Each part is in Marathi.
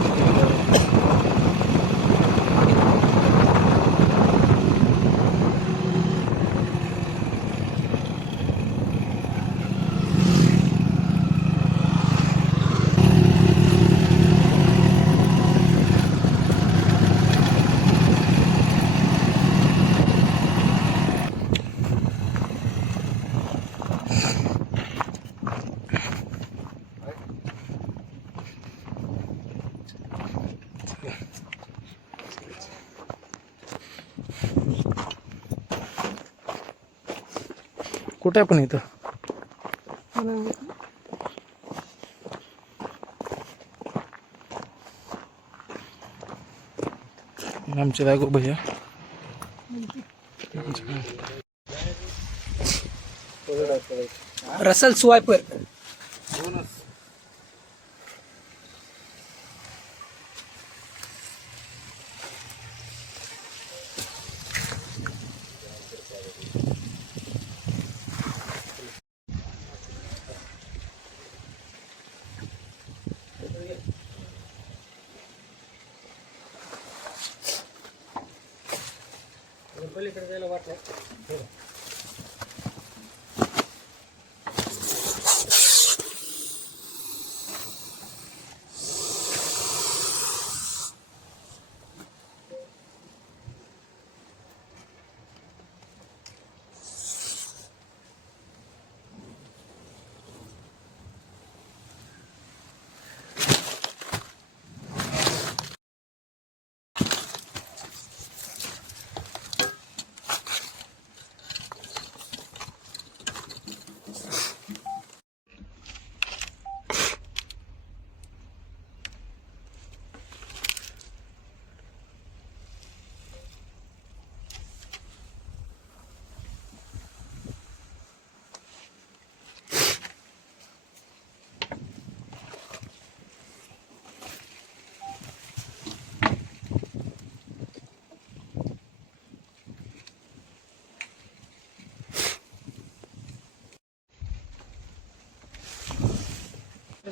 Yeah. कुठे पण इथं? आमचे दागो भैया रसल स्वायपर. पलीकडे जायला वाटलं.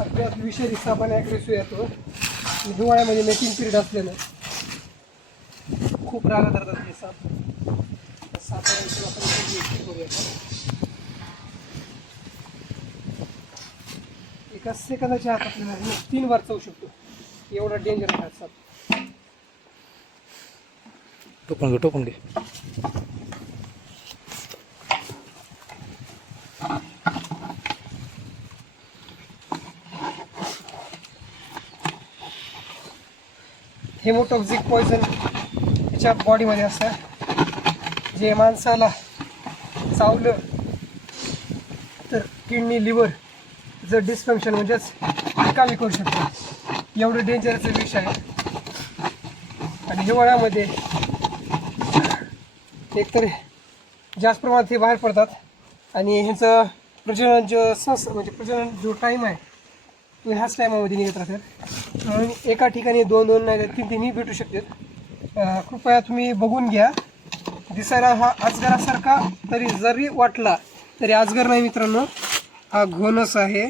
सगळ्यात विषारी साबण ॲग्रेसिव्ह येतो. हिवाळ्यामध्ये मेकिंग पिरियड असल्यानं खूप रागा धरतात हे साप. त्या आपण करूया एका सेकंदाच्या हात आपल्याला तीन वार चावू शकतो. एवढा डेंजर आहे साप. टोकून घे टोकून घे हेमोटॉक्झिक पॉयझन त्याच्या बॉडीमध्ये असतं जे माणसाला चावलं तर किडनी लिव्हर जर डिस्फंक्शन म्हणजेच निकामी करू शकतो. एवढं डेंजरचं विष आहे. आणि हिवाळ्यामध्ये एकतर जास्त प्रमाणात हे बाहेर पडतात. आणि ह्याचं प्रजनन जो सस म्हणजे प्रजनन जो टाईम आहे ह्याच टायमामध्ये निघत राहतात म्हणून एका ठिकाणी दोन दोन नाही तर तीन तीनही भेटू शकतात. कृपया तुम्ही बघून घ्या. दिसायला हा अजगरासारखा तरी जरी वाटला तरी अजगर नाही मित्रांनो. हा घोणस आहे.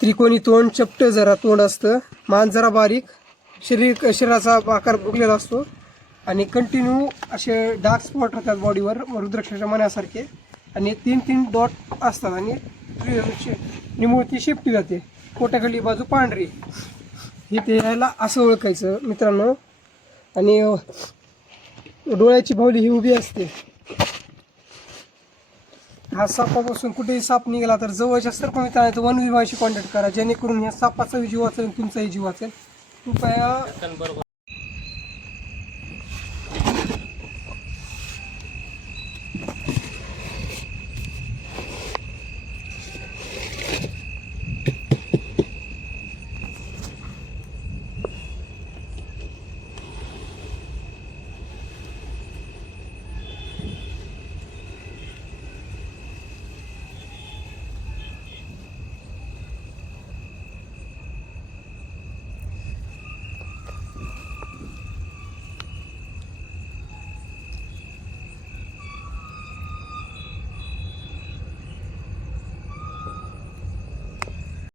त्रिकोणी तोंड चपट जरा तोंड असतं. मान जरा बारीक. शरीर शरीराचा आकार बुकलेला असतो. आणि कंटिन्यू असे डार्क स्पॉट होतात बॉडीवर रुद्राक्षाच्या मनासारखे. आणि तीन तीन डॉट असतात. आणि निमुळती शेपटी जाते. पोटाखाली बाजू पांढरी. हे ते यायला असं ओळखायचं मित्रांनो. आणि डोळ्याची भावली ही उभी असते. हा सापापासून कुठेही साप निघाला तर जवळच्या सर्प मित्रांनो वन विभागाशी कॉन्टॅक्ट करा. जेणेकरून ह्या सापाचा जीव वाचेल तुमचाही जीव वाचेल. कृपया